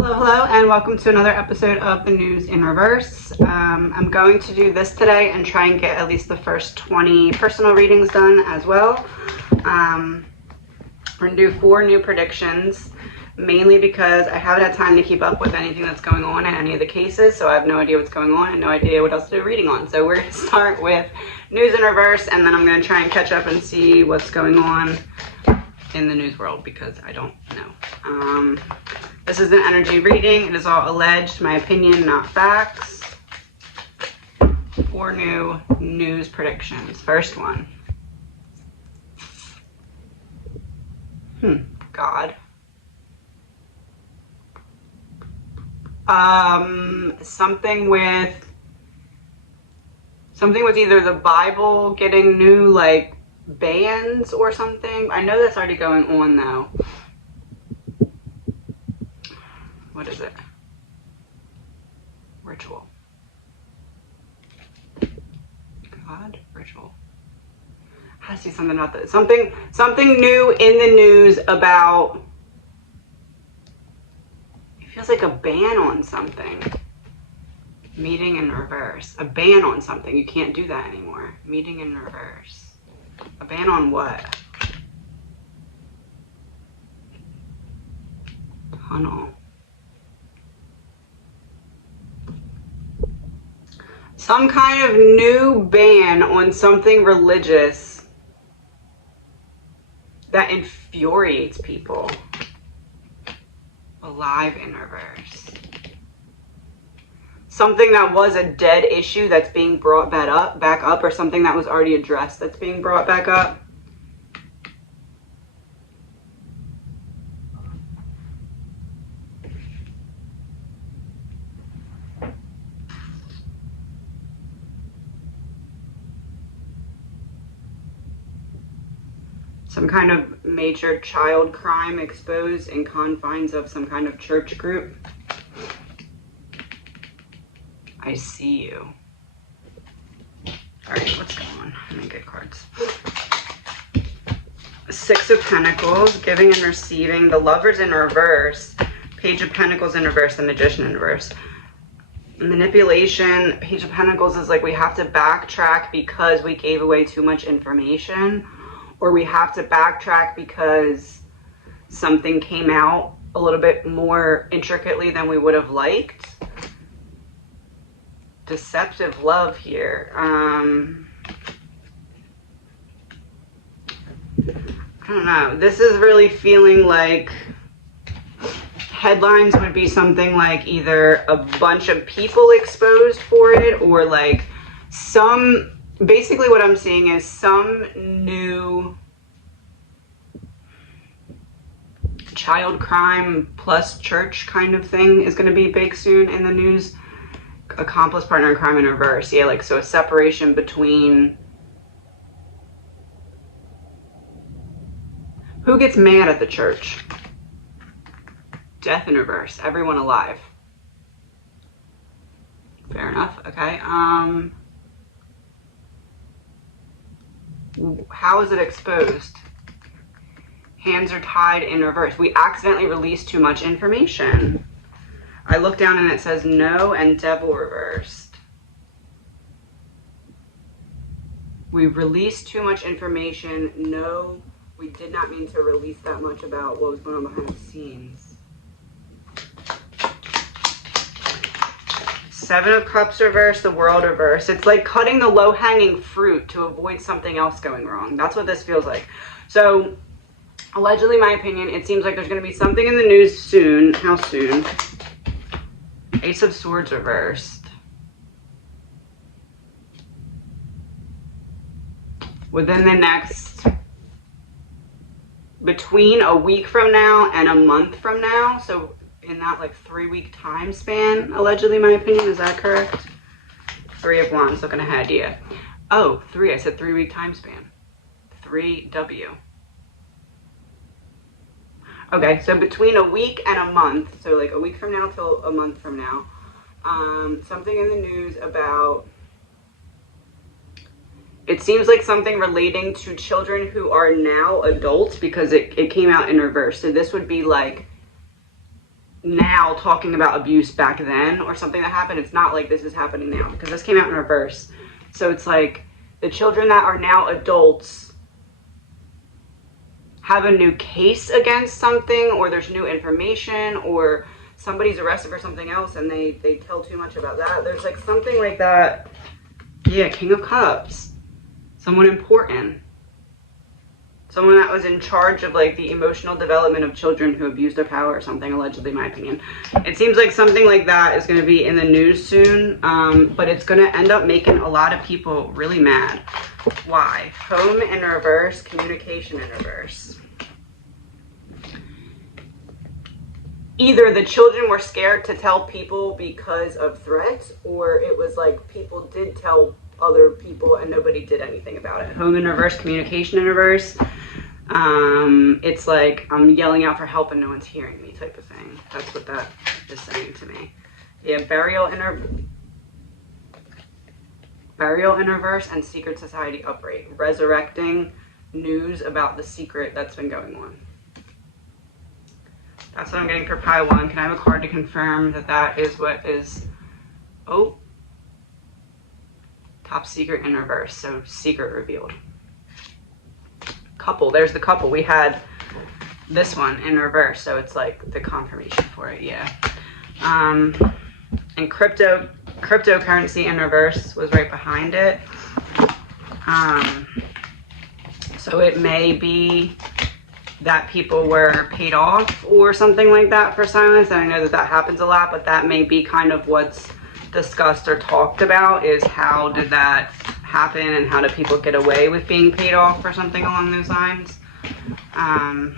Hello, and welcome to another episode of the News in Reverse. I'm going to do this today and try and get at least the first 20 personal readings done as well. We're going to do 4 new predictions, mainly because I haven't had time to keep up with anything that's going on in any of the cases, so I have no idea what's going on and no idea what else to do reading on. So we're going to start with News in Reverse, and then I'm going to try and catch up and see what's going on in the news world because I don't know. This is an energy reading. It is all alleged, my opinion, not facts. 4 new news predictions. First one. God. Something with either the Bible getting new like bans or something. I know that's already going on though. What is it? Ritual. God, ritual. I see something about this. Something new in the news about. It feels like a ban on something. Meeting in reverse. A ban on something. You can't do that anymore. Meeting in reverse. A ban on what? Tunnel. Some kind of new ban on something religious that infuriates people. Alive in reverse. Something that was a dead issue that's being brought back up, or something that was already addressed that's being brought back up. Some kind of major child crime exposed in confines of some kind of church group. I see you. All right, what's going on? Let me get cards. 6 of Pentacles, giving and receiving. The Lovers in reverse. Page of Pentacles in reverse. The Magician in reverse. Manipulation. Page of Pentacles is like we have to backtrack because we gave away too much information. Or we have to backtrack because something came out a little bit more intricately than we would have liked. Deceptive love here. I don't know. This is really feeling like headlines would be something like either a bunch of people exposed for it or like some... Basically what I'm seeing is some new child crime plus church kind of thing is going to be big soon in the news. Accomplice, partner in crime in reverse. Yeah, like so a separation between... Who gets mad at the church? Death in reverse. Everyone alive. Fair enough. Okay. How is it exposed? Hands are tied in reverse. We accidentally released too much information. I look down and it says no and devil reversed. We released too much information. No, we did not mean to release that much about what was going on behind the scenes. 7 of Cups reverse, the World reverse. It's like cutting the low-hanging fruit to avoid something else going wrong. That's what this feels like. So, allegedly, my opinion, it seems like there's going to be something in the news soon. How soon? Ace of Swords reversed. Within the next... Between a week from now and a month from now. So... in that like 3-week time span, allegedly, my opinion. Is that correct? 3 of Wands, looking ahead, yeah. Oh, 3, I said 3-week time span. 3W. Okay, so between a week and a month, so like a week from now till a month from now, something in the news about, it seems like something relating to children who are now adults because it came out in reverse. So this would be like now talking about abuse back then or something that happened. It's not like this is happening now, because this came out in reverse. So it's like the children that are now adults have a new case against something, or there's new information, or somebody's arrested for something else and they tell too much about that. There's like something like that. Yeah, King of Cups. Someone important. Someone that was in charge of like the emotional development of children who abused their power or something, allegedly, in my opinion. It seems like something like that is going to be in the news soon, but it's going to end up making a lot of people really mad. Why? Home in reverse, communication in reverse. Either the children were scared to tell people because of threats, or it was like people did tell other people and nobody did anything about it. Home in reverse, communication in reverse. It's like I'm yelling out for help and no one's hearing me type of thing. That's what that is saying to me. Yeah, burial in reverse and secret society upright. Resurrecting news about the secret that's been going on. That's what I'm getting for pile 1. Can I have a card to confirm that that is what is... Oh. Top secret in reverse. So secret revealed. Couple. There's the couple. We had this one in reverse. So it's like the confirmation for it. Yeah. And cryptocurrency in reverse was right behind it. So it may be that people were paid off or something like that for silence. And I know that that happens a lot, but that may be kind of what's discussed or talked about, is how did that happen and how do people get away with being paid off or something along those lines. Yeah,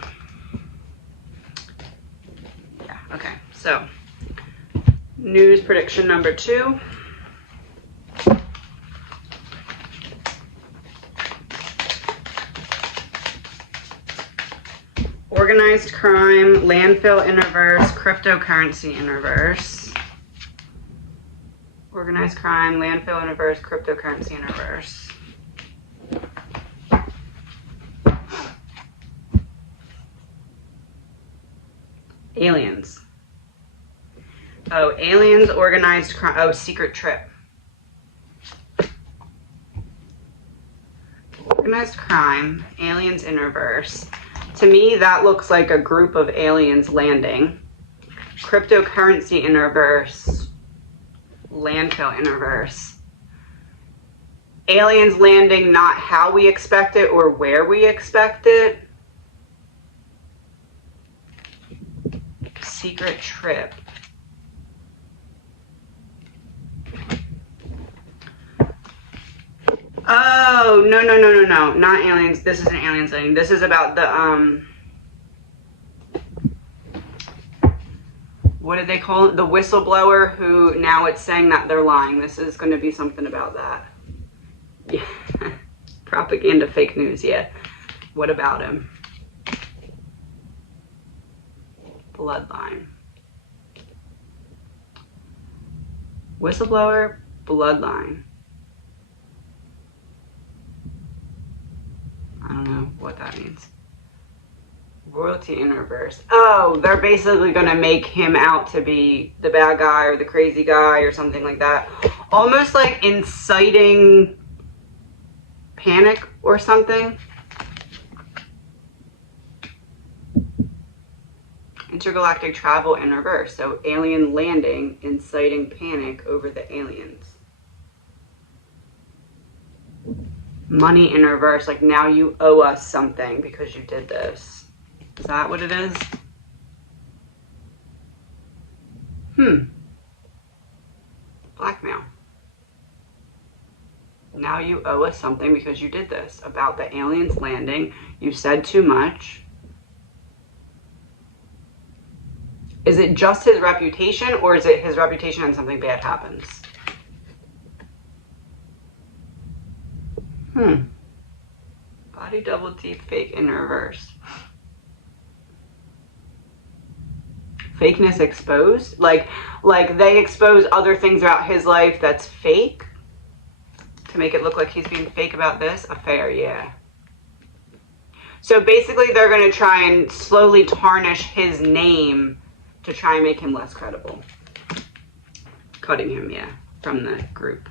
okay. So, news prediction number 2. Organized crime, landfill in reverse, cryptocurrency in reverse. Organized crime, landfill in reverse, cryptocurrency in reverse. Aliens. Oh, aliens, organized crime. Oh, secret trip. Organized crime, aliens in reverse. To me, that looks like a group of aliens landing. Cryptocurrency in reverse. Landfill in reverse. Aliens landing, not how we expect it or where we expect it. Secret trip. Oh, no. Not aliens. This isn't aliens landing. This is about the, what did they call it? The whistleblower who now it's saying that they're lying. This is going to be something about that. Yeah. Propaganda, fake news, yeah. What about him? Bloodline. Whistleblower, bloodline. I don't know what that means. Royalty in reverse. Oh, they're basically going to make him out to be the bad guy or the crazy guy or something like that. Almost like inciting panic or something. Intergalactic travel in reverse. So alien landing, inciting panic over the aliens. Money in reverse, like now you owe us something because you did this. Is that what it is? Blackmail. Now you owe us something because you did this. About the aliens landing, you said too much. Is it just his reputation, or is it his reputation and something bad happens? Body double deep fake in reverse. Fakeness exposed? Like they expose other things about his life that's fake to make it look like he's being fake about this. Affair, yeah. So basically they're going to try and slowly tarnish his name to try and make him less credible. Cutting him, yeah, from the group.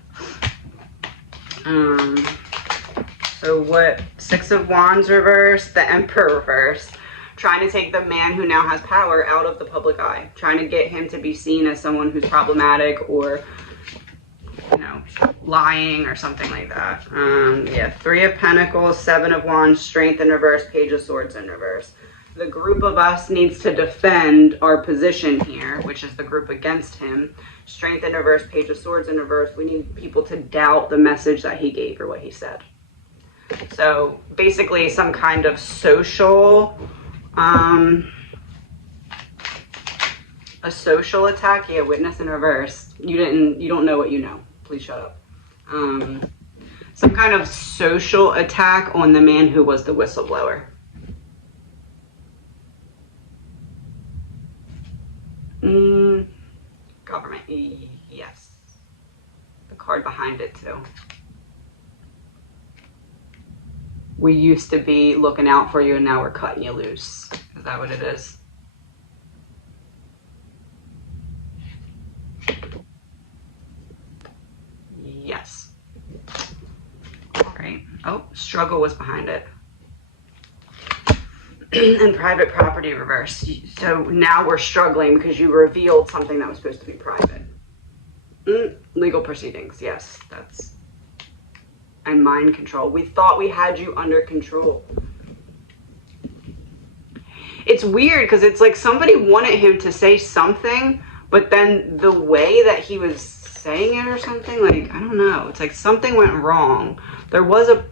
So what? Six of Wands reversed, the Emperor reversed. Trying to take the man who now has power out of the public eye. Trying to get him to be seen as someone who's problematic or, you know, lying or something like that. Yeah, Three of Pentacles, Seven of Wands, Strength in reverse, Page of Swords in reverse. The group of us needs to defend our position here, which is the group against him. Strength in reverse, Page of Swords in reverse. We need people to doubt the message that he gave or what he said. So basically some kind of social, a social attack. Yeah, Witness in reverse. You don't know what you know. Please shut up. Some kind of social attack on the man who was the whistleblower. Government, yes. The card behind it too. We used to be looking out for you and now we're cutting you loose. Is that what it is? Yes. All right. Oh, struggle was behind it. And private property reverse. So now we're struggling because you revealed something that was supposed to be private. Legal proceedings. Yes, that's... And mind control. We thought we had you under control. It's weird because it's like somebody wanted him to say something, but then the way that he was saying it or something, like, I don't know. It's like something went wrong. There was a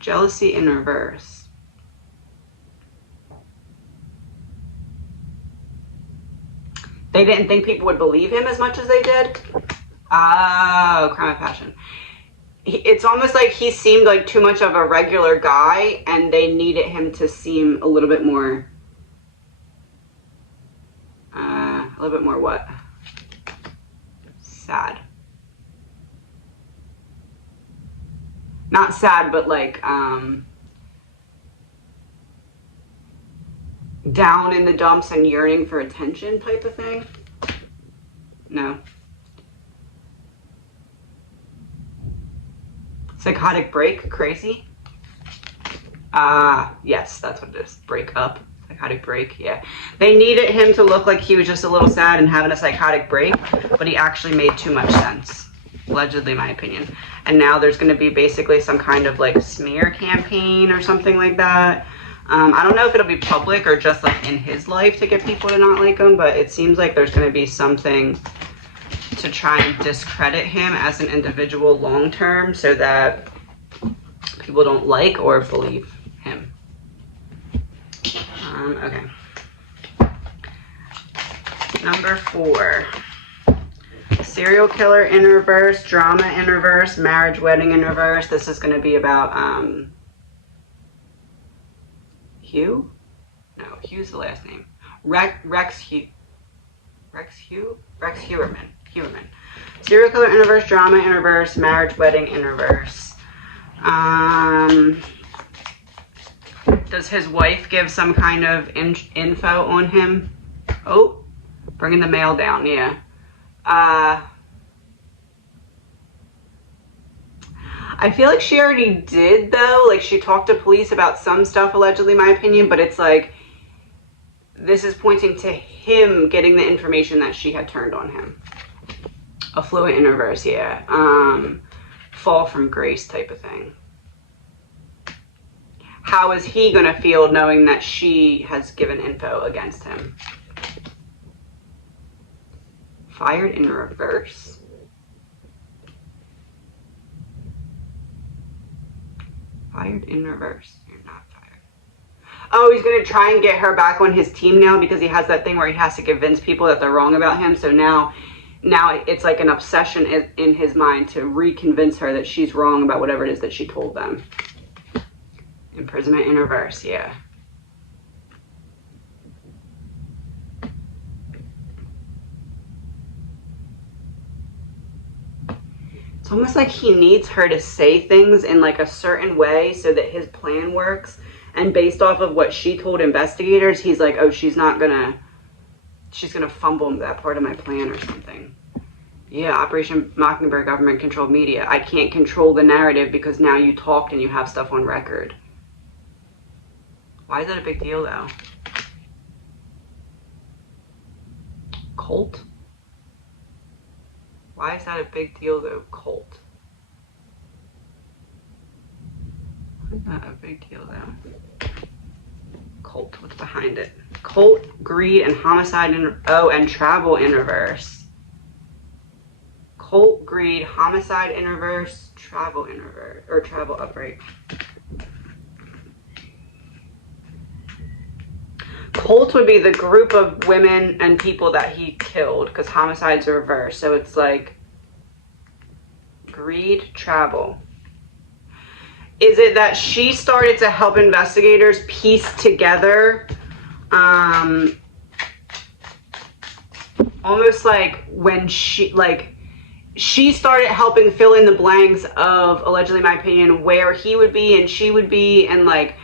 jealousy in reverse. They didn't think people would believe him as much as they did. Oh, crime of passion. It's almost like he seemed like too much of a regular guy and they needed him to seem a little bit more, what? Sad. Not sad, but like, down in the dumps and yearning for attention type of thing. No. Psychotic break, crazy. Yes, that's what it is. Breakup, psychotic break, yeah. They needed him to look like he was just a little sad and having a psychotic break, but he actually made too much sense. Allegedly, my opinion. And now there's going to be basically some kind of like smear campaign or something like that. I don't know if it'll be public or just like in his life to get people to not like him, but it seems like there's going to be something to try and discredit him as an individual long term so that people don't like or believe him. Okay. Number 4. Serial killer in reverse, drama in reverse, marriage, wedding in reverse. This is going to be about Hugh? No, Hugh's the last name. Rex Heuermann. Serial killer in reverse, drama in reverse, marriage, wedding in reverse. Does his wife give some kind of info on him? Oh, bringing the mail down, yeah. I feel like she already did though. Like she talked to police about some stuff, allegedly, my opinion, but it's like, this is pointing to him getting the information that she had turned on him. Affluent in reverse, yeah. Fall from grace type of thing. How is he going to feel knowing that she has given info against him? Fired in reverse? Fired in reverse. You're not fired. Oh, he's going to try and get her back on his team now because he has that thing where he has to convince people that they're wrong about him. So now it's like an obsession in his mind to reconvince her that she's wrong about whatever it is that she told them. Imprisonment in reverse, yeah. It's almost like he needs her to say things in like a certain way so that his plan works. And based off of what she told investigators, he's like, oh, she's not gonna she's going to fumble that part of my plan or something. Yeah, Operation Mockingbird, government controlled media. I can't control the narrative because now you talked and you have stuff on record. Why is that a big deal, though? Cult? Why is that a big deal, though? Cult. Why is that a big deal, though? Cult. What's behind it? Cult, greed, and homicide and travel in reverse. Cult, greed, homicide in reverse, travel in reverse, or travel upright. Cult would be the group of women and people that he killed, because homicide's reverse. So it's like greed, travel. Is it that she started to help investigators piece together, almost like when she started helping fill in the blanks of, allegedly, in my opinion, where he would be and she would be, and like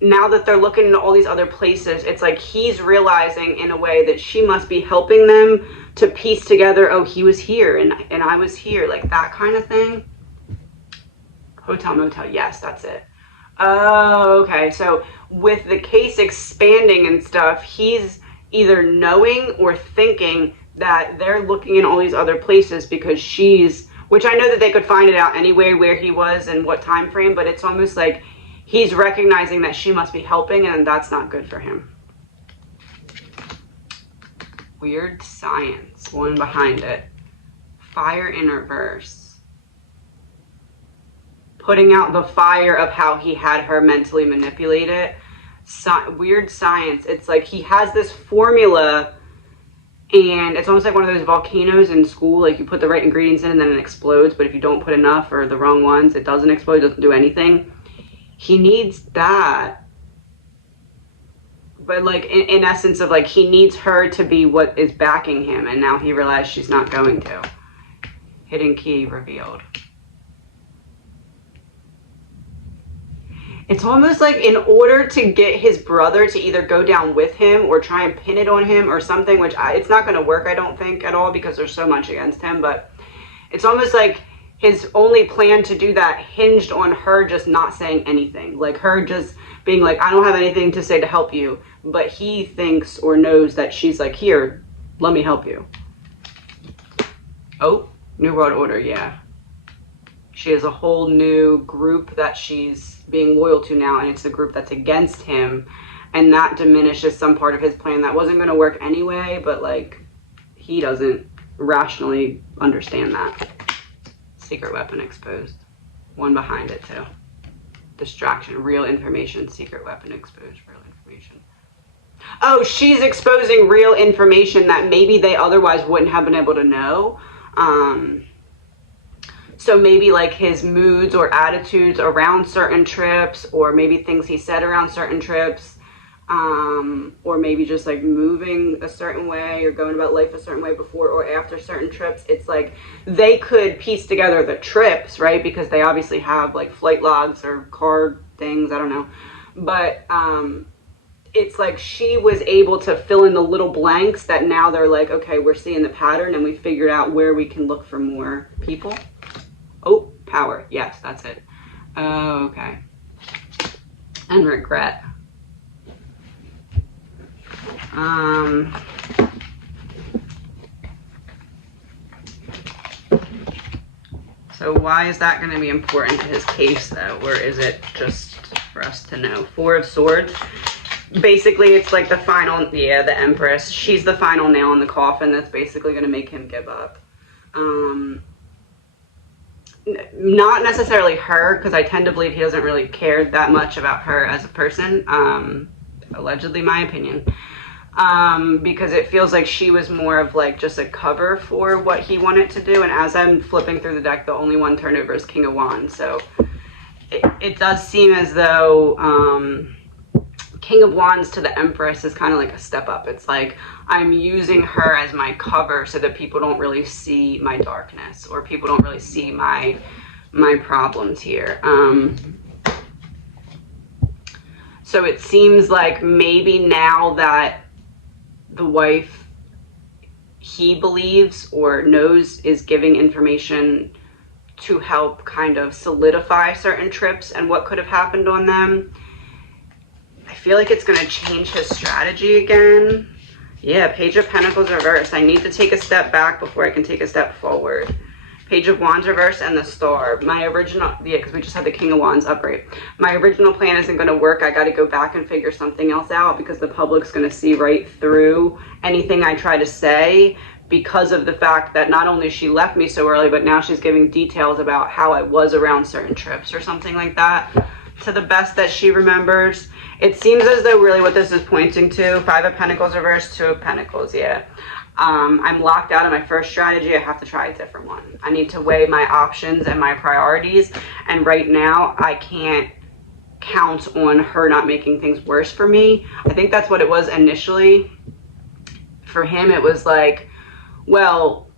now that they're looking into all these other places, it's like he's realizing in a way that she must be helping them to piece together, oh, he was here and I was here, like that kind of thing. Hotel, motel, yes, that's it. Oh, okay. So with the case expanding and stuff, he's either knowing or thinking that they're looking in all these other places because she's, which I know that they could find it out anyway where he was and what time frame, but it's almost like he's recognizing that she must be helping, and that's not good for him. Weird science, one behind it. Fire in reverse. Putting out the fire of how he had her mentally manipulate it. Weird science. It's like he has this formula, and it's almost like one of those volcanoes in school. Like you put the right ingredients in and then it explodes, but if you don't put enough or the wrong ones, it doesn't explode, it doesn't do anything. He needs that. But like in essence of like he needs her to be what is backing him, and now he realized she's not going to. Hidden key revealed. It's almost like in order to get his brother to either go down with him or try and pin it on him or something, which it's not going to work, I don't think, at all, because there's so much against him, but it's almost like his only plan to do that hinged on her just not saying anything. Like her just being like, I don't have anything to say to help you. But he thinks or knows that she's like, here, let me help you. Oh, New World Order, yeah. She has a whole new group that she's being loyal to now, and it's the group that's against him. And that diminishes some part of his plan that wasn't going to work anyway, but like he doesn't rationally understand that. Secret weapon exposed. One behind it too. Distraction, real information, secret weapon exposed, real information. Oh, she's exposing real information that maybe they otherwise wouldn't have been able to know. So maybe like his moods or attitudes around certain trips, or maybe things he said around certain trips, or maybe just like moving a certain way or going about life a certain way before or after certain trips. It's like they could piece together the trips, right? Because they obviously have like flight logs or car things, I don't know. But it's like she was able to fill in the little blanks that now they're like, okay, we're seeing the pattern and we figured out where we can look for more people. Oh, power. Yes, that's it. Oh, okay. And regret. So why is that going to be important to his case, though? Or is it just for us to know? Four of Swords. Basically, it's like the final, yeah, the Empress. She's the final nail in the coffin that's basically going to make him give up. Not necessarily her, because I tend to believe he doesn't really care that much about her as a person. Allegedly, my opinion. Because it feels like she was more of like just a cover for what he wanted to do. And as I'm flipping through the deck, the only one turned over is King of Wands. So it does seem as though King of Wands to the Empress is kind of like a step up. It's like I'm using her as my cover so that people don't really see my darkness, or people don't really see my problems here. So it seems like maybe now that the wife he believes or knows is giving information to help kind of solidify certain trips and what could have happened on them. I feel like it's going to change his strategy again. Yeah, Page of Pentacles reversed. I need to take a step back before I can take a step forward. Page of Wands reversed and the Star. My original, yeah, because we just had the King of Wands upright. My original plan isn't going to work. I got to go back and figure something else out because the public's going to see right through anything I try to say, because of the fact that not only she left me so early, but now she's giving details about how I was around certain trips or something like that, to the best that she remembers. It seems as though really what this is pointing to, 5 of Pentacles reversed, 2 of Pentacles, yeah. I'm locked out of my first strategy. I have to try a different one. I need to weigh my options and my priorities. And right now, I can't count on her not making things worse for me. I think that's what it was initially. For him, it was like, well,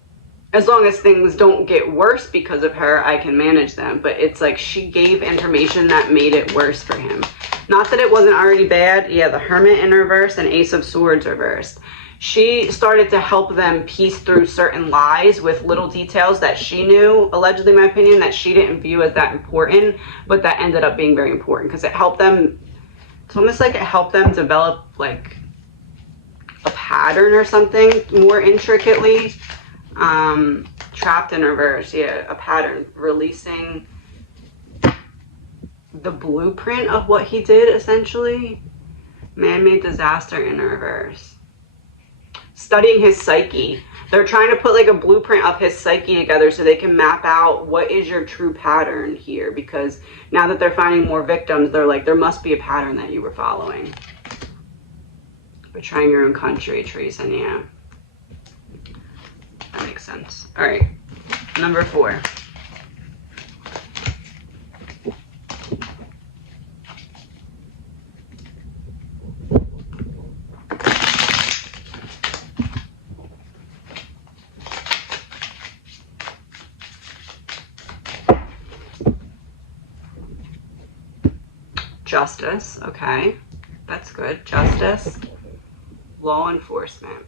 as long as things don't get worse because of her, I can manage them. But it's like she gave information that made it worse for him. Not that it wasn't already bad. Yeah, the Hermit in reverse and Ace of Swords reversed. She started to help them piece through certain lies with little details that she knew, allegedly, in my opinion, that she didn't view as that important, but that ended up being very important because it helped them. It's almost like it helped them develop like a pattern or something more intricately. Trapped in reverse, yeah, a pattern, releasing the blueprint of what he did, essentially. Man-made disaster in reverse. Studying his psyche. They're trying to put like a blueprint of his psyche together so they can map out what is your true pattern here, because now that they're finding more victims, they're like, there must be a pattern that you were following. Betraying your own country, Teresa, yeah. That makes sense. All right, number 4. Justice, okay, that's good. Justice, law enforcement.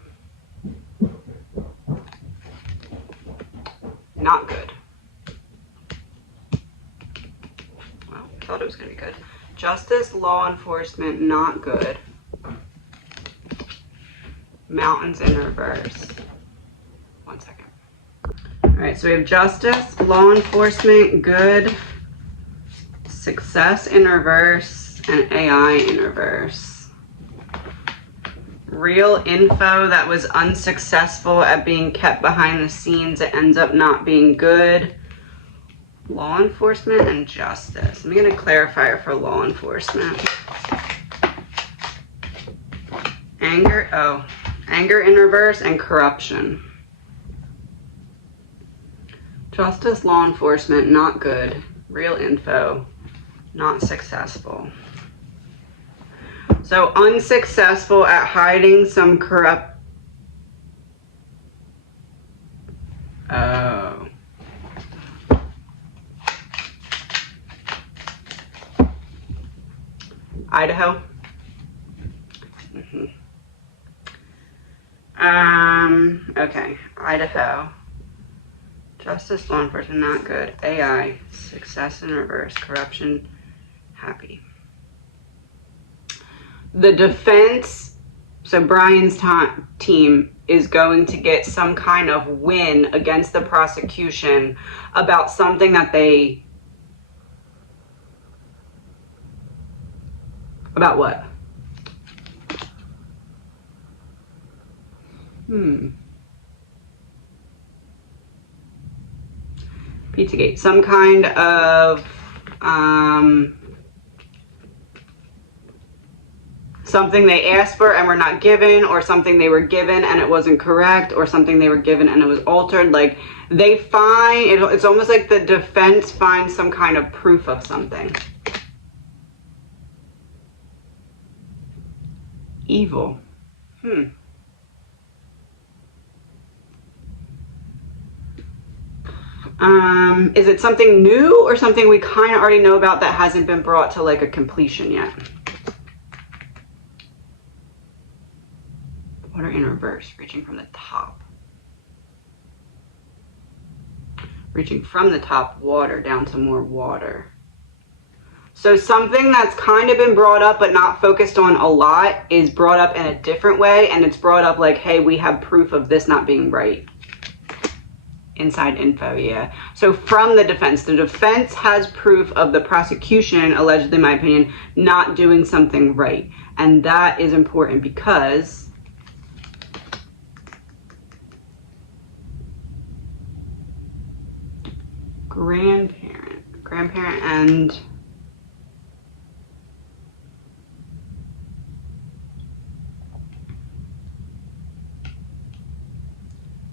Not good. Well, I thought it was going to be good. Justice, law enforcement, not good. Mountains in reverse. 1 second. All right, so we have justice, law enforcement, good. Success in reverse and AI in reverse. Real info that was unsuccessful at being kept behind the scenes. It ends up not being good. Law enforcement and justice. I'm going to clarify it for law enforcement. Anger, anger in reverse and corruption. Justice, law enforcement, not good. Real info, not successful. So unsuccessful at hiding some corrupt. Oh. Idaho. Okay, Idaho. Justice, law enforcement, not good. AI, success in reverse. Corruption, happy. The defense, so Brian's team is going to get some kind of win against the prosecution about something that they... About what? Pizzagate. Some kind of... something they asked for and were not given, or something they were given and it wasn't correct, or something they were given and it was altered. Like, they find... It's almost like the defense finds some kind of proof of something. Evil. Is it something new or something we kind of already know about that hasn't been brought to like a completion yet? Water in reverse, reaching from the top. reaching from the top water down to more water. So something that's kind of been brought up but not focused on a lot is brought up in a different way, and it's brought up like, hey, we have proof of this not being right. Inside info, yeah. So from the defense has proof of the prosecution, allegedly, in my opinion, not doing something right. And that is important because grandparent and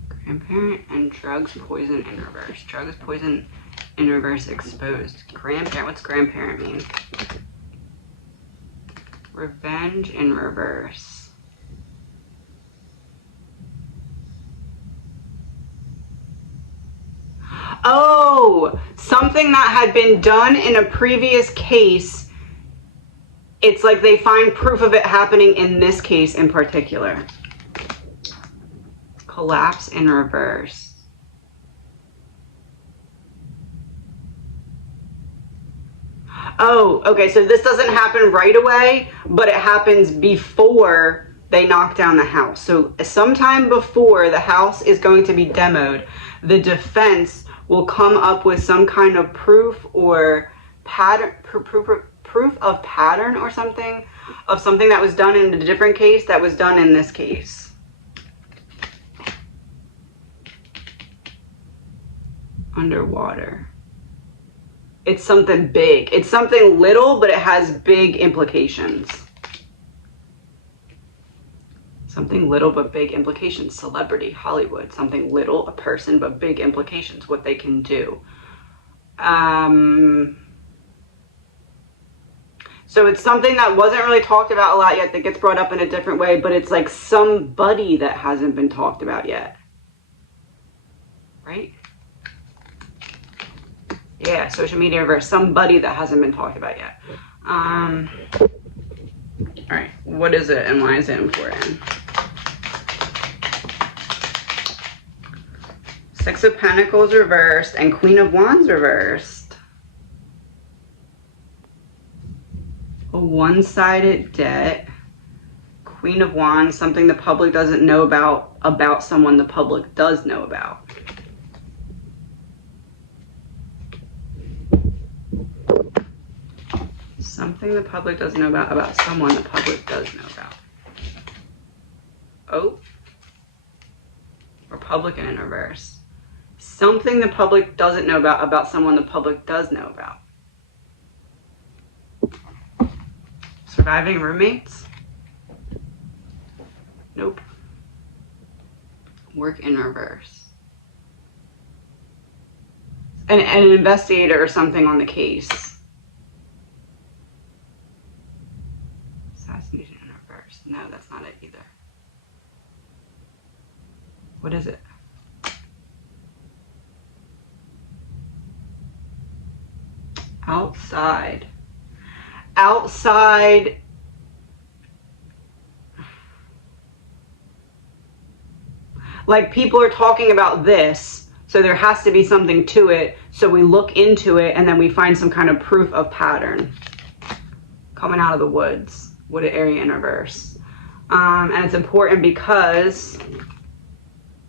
grandparent and drugs, poison in reverse. Drugs, poison in reverse exposed. Grandparent, what's grandparent mean? Revenge in reverse. Oh, something that had been done in a previous case. It's like they find proof of it happening in this case in particular. Collapse in reverse. Oh, okay, so this doesn't happen right away, but it happens before they knock down the house. So sometime before the house is going to be demoed, the defense will come up with some kind of proof or pattern, proof of pattern or something, of something that was done in a different case that was done in this case. Underwater. It's something big. It's something little, but it has big implications. Something little but big implications. Celebrity, Hollywood. Something little, a person, but big implications. What they can do. So it's something that wasn't really talked about a lot yet, that gets brought up in a different way, but it's like somebody that hasn't been talked about yet. Right? Yeah, social media reverse, somebody that hasn't been talked about yet. All right, what is it and why is it important? Six of Pentacles reversed and Queen of Wands reversed. A one-sided debt. Queen of Wands, something the public doesn't know about someone the public does know about. Something the public doesn't know about someone the public does know about. Oh. Republican in reverse. Something the public doesn't know about someone the public does know about. Surviving roommates? Nope. Work in reverse. An investigator or something on the case. Assassination in reverse. No, that's not it either. What is it? Outside. Outside. Like people are talking about this, so there has to be something to it. So we look into it and then we find some kind of proof of pattern. Coming out of the woods. Wooded area in reverse. And it's important because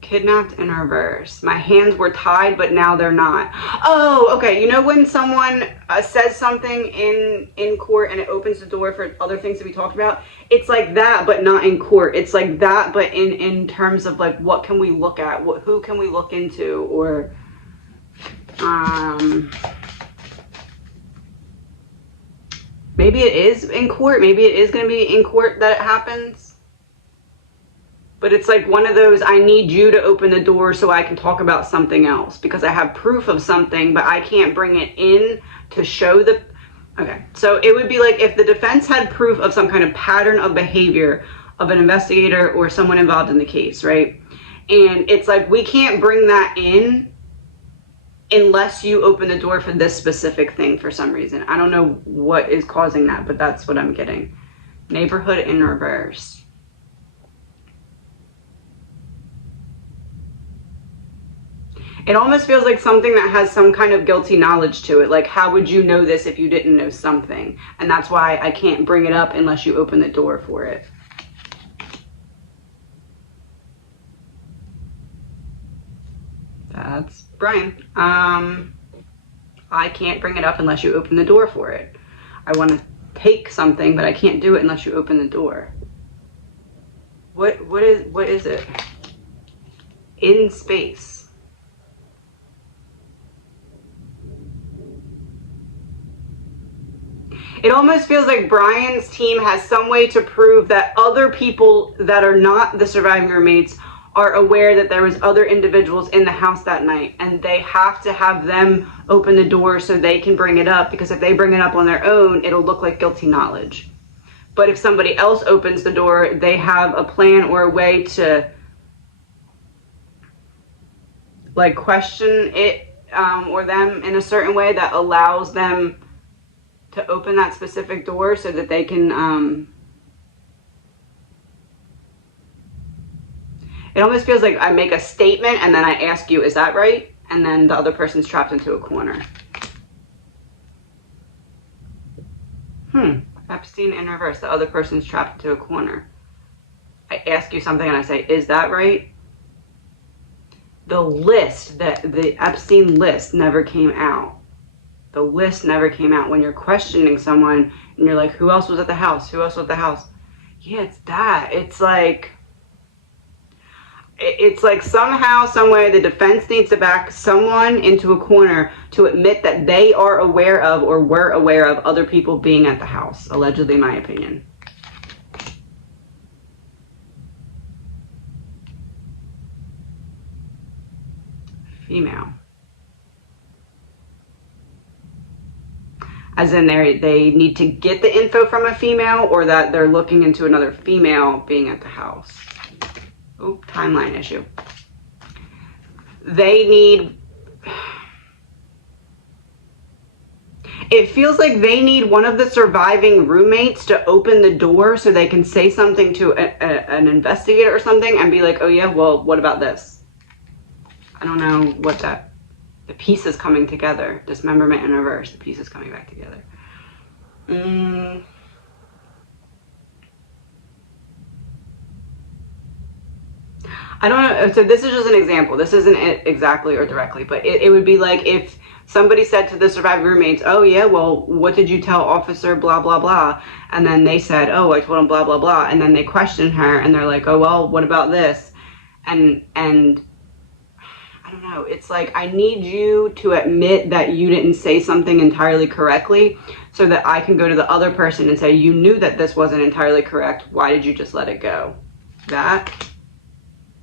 kidnapped in reverse. My hands were tied, but now they're not. Oh, okay. You know when someone says something in court and it opens the door for other things to be talked about? It's like that, but not in court. It's like that, but in terms of like, what can we look at? Who can we look into? Or, maybe it is in court. Maybe it is going to be in court that it happens. But it's like one of those, I need you to open the door so I can talk about something else. Because I have proof of something, but I can't bring it in to show the... Okay, so it would be like if the defense had proof of some kind of pattern of behavior of an investigator or someone involved in the case, right? And it's like, we can't bring that in unless you open the door for this specific thing for some reason. I don't know what is causing that, but that's what I'm getting. Neighborhood in reverse. It almost feels like something that has some kind of guilty knowledge to it. Like, how would you know this if you didn't know something? And that's why I can't bring it up unless you open the door for it. That's Brian. I can't bring it up unless you open the door for it. I want to take something, but I can't do it unless you open the door. What is it? In space. It almost feels like Brian's team has some way to prove that other people that are not the surviving roommates are aware that there was other individuals in the house that night, and they have to have them open the door so they can bring it up, because if they bring it up on their own, it'll look like guilty knowledge. But if somebody else opens the door, they have a plan or a way to like question it or them in a certain way that allows them to open that specific door so that they can it almost feels like I make a statement and then I ask you, is that right? And then the other person's trapped into a corner. Epstein in reverse. The other person's trapped into a corner. I ask you something and I say, is that right? The list, the Epstein list never came out. The list never came out. When you're questioning someone and you're like, who else was at the house? Who else was at the house? Yeah, it's that. It's like somehow, some way, the defense needs to back someone into a corner to admit that they are aware of or were aware of other people being at the house. Allegedly, my opinion. Female. As in they need to get the info from a female, or that they're looking into another female being at the house. Oh, timeline issue. They need... It feels like they need one of the surviving roommates to open the door so they can say something to an investigator or something and be like, oh yeah, well, what about this? I don't know what that... The pieces coming together. Dismemberment in reverse. The pieces coming back together. I don't know. So this is just an example. This isn't it exactly or directly, but it would be like if somebody said to the surviving roommates, oh yeah, well, what did you tell officer blah, blah, blah? And then they said, oh, I told him blah, blah, blah. And then they questioned her and they're like, oh, well, what about this? And I don't know. It's like, I need you to admit that you didn't say something entirely correctly so that I can go to the other person and say, you knew that this wasn't entirely correct. Why did you just let it go? That...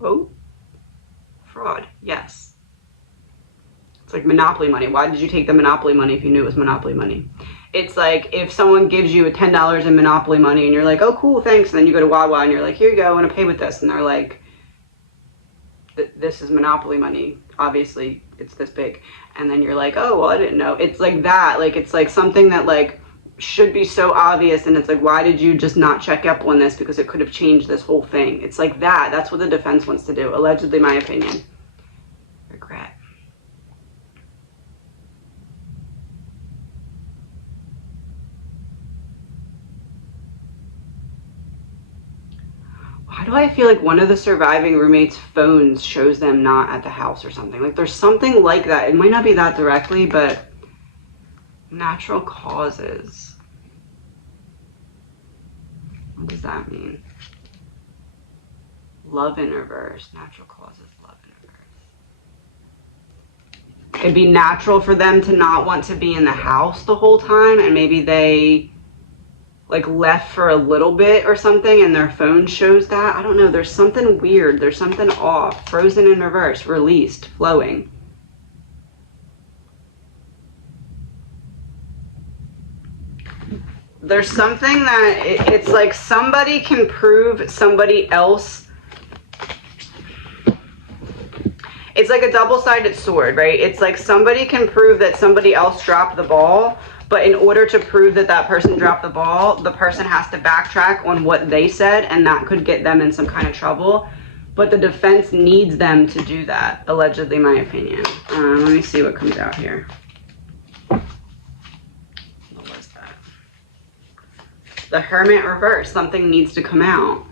Oh, fraud. Yes. It's like monopoly money. Why did you take the monopoly money if you knew it was monopoly money? It's like if someone gives you $10 in monopoly money and you're like, oh, cool, thanks. And then you go to Wawa and you're like, here you go, I want to pay with this. And they're like, this is monopoly money. Obviously, it's this big. And then you're like, oh, well, I didn't know. It's like that. Like, it's like something that like should be so obvious, and it's like, why did you just not check up on this, because it could have changed this whole thing. It's like that. That's what the defense wants to do. Allegedly, my opinion. Regret. Why do I feel like one of the surviving roommates' phones shows them not at the house or something? Like there's something like that. It might not be that directly, but natural causes. What does that mean? Love in reverse. Natural causes, love in reverse. It'd be natural for them to not want to be in the house the whole time, and maybe they like left for a little bit or something and their phone shows that. I don't know. There's something weird. There's something off. Frozen in reverse. Released. Flowing. There's something that it's like somebody can prove somebody else. It's like a double-sided sword, right? It's like somebody can prove that somebody else dropped the ball, but in order to prove that that person dropped the ball, the person has to backtrack on what they said, and that could get them in some kind of trouble. But the defense needs them to do that, allegedly, my opinion. Let me see what comes out here. What was that? The Hermit reverse. Something needs to come out.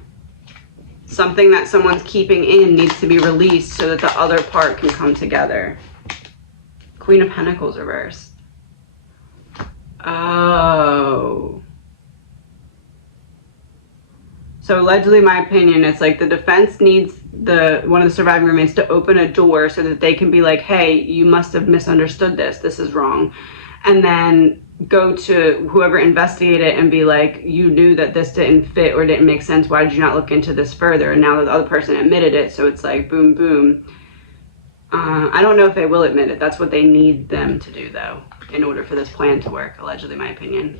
Something that someone's keeping in needs to be released so that the other part can come together. Queen of Pentacles reverse. Oh. So allegedly, my opinion, it's like the defense needs one of the surviving roommates to open a door so that they can be like, hey, you must have misunderstood this. This is wrong. And then go to whoever investigated it and be like, you knew that this didn't fit or didn't make sense. Why did you not look into this further? And now the other person admitted it. So it's like, boom, boom. I don't know if they will admit it. That's what they need them to do, though, in order for this plan to work, allegedly, my opinion.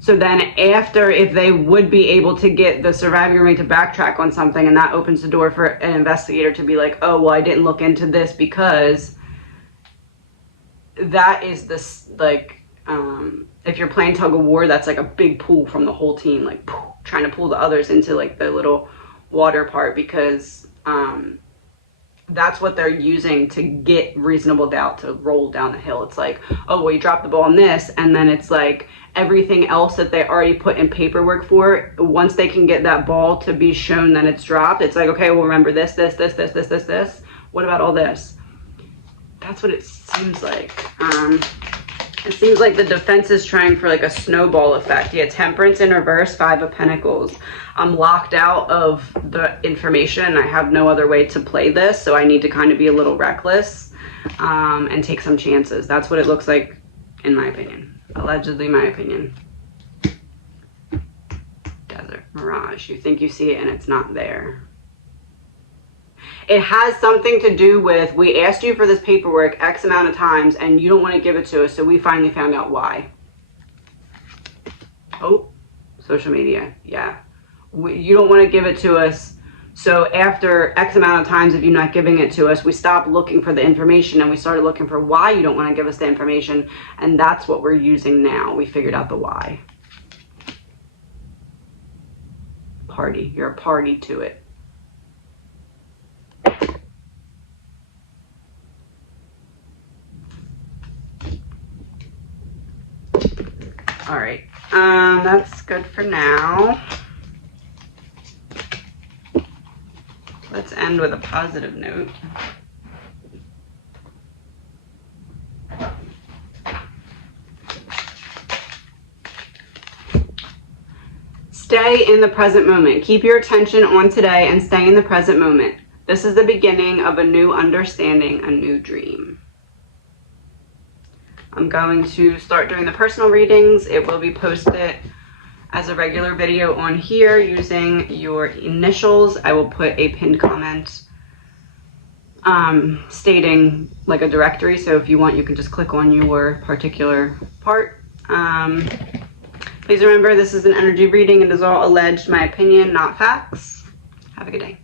So then after, if they would be able to get the surviving roommate to backtrack on something, and that opens the door for an investigator to be like, oh, well, I didn't look into this because that is this, like, if you're playing tug of war, that's like a big pull from the whole team, like trying to pull the others into like the little water part, because that's what they're using to get reasonable doubt to roll down the hill. It's like, oh, well, you dropped the ball on this, and then it's like everything else that they already put in paperwork for, once they can get that ball to be shown that it's dropped, it's like, okay, well, remember this. What about all this? That's what it seems like. It seems like the defense is trying for like a snowball effect. Yeah, Temperance in reverse, 5 of Pentacles. I'm locked out of the information. I have no other way to play this, so I need to kind of be a little reckless and take some chances. That's what it looks like, in my opinion. Allegedly, my opinion. Desert Mirage. You think you see it and it's not there. It has something to do with, we asked you for this paperwork X amount of times and you don't want to give it to us, so we finally found out why. Oh, social media. Yeah. You don't want to give it to us, so after X amount of times of you not giving it to us, we stopped looking for the information and we started looking for why you don't want to give us the information, and that's what we're using now. We figured out the why. Party. You're a party to it. All right, that's good for now. Let's end with a positive note. Stay in the present moment. Keep your attention on today and stay in the present moment. This is the beginning of a new understanding, a new dream. I'm going to start doing the personal readings. It will be posted as a regular video on here using your initials. I will put a pinned comment stating like a directory, so if you want, you can just click on your particular part. Please remember, this is an energy reading and is all alleged, my opinion, not facts. Have a good day.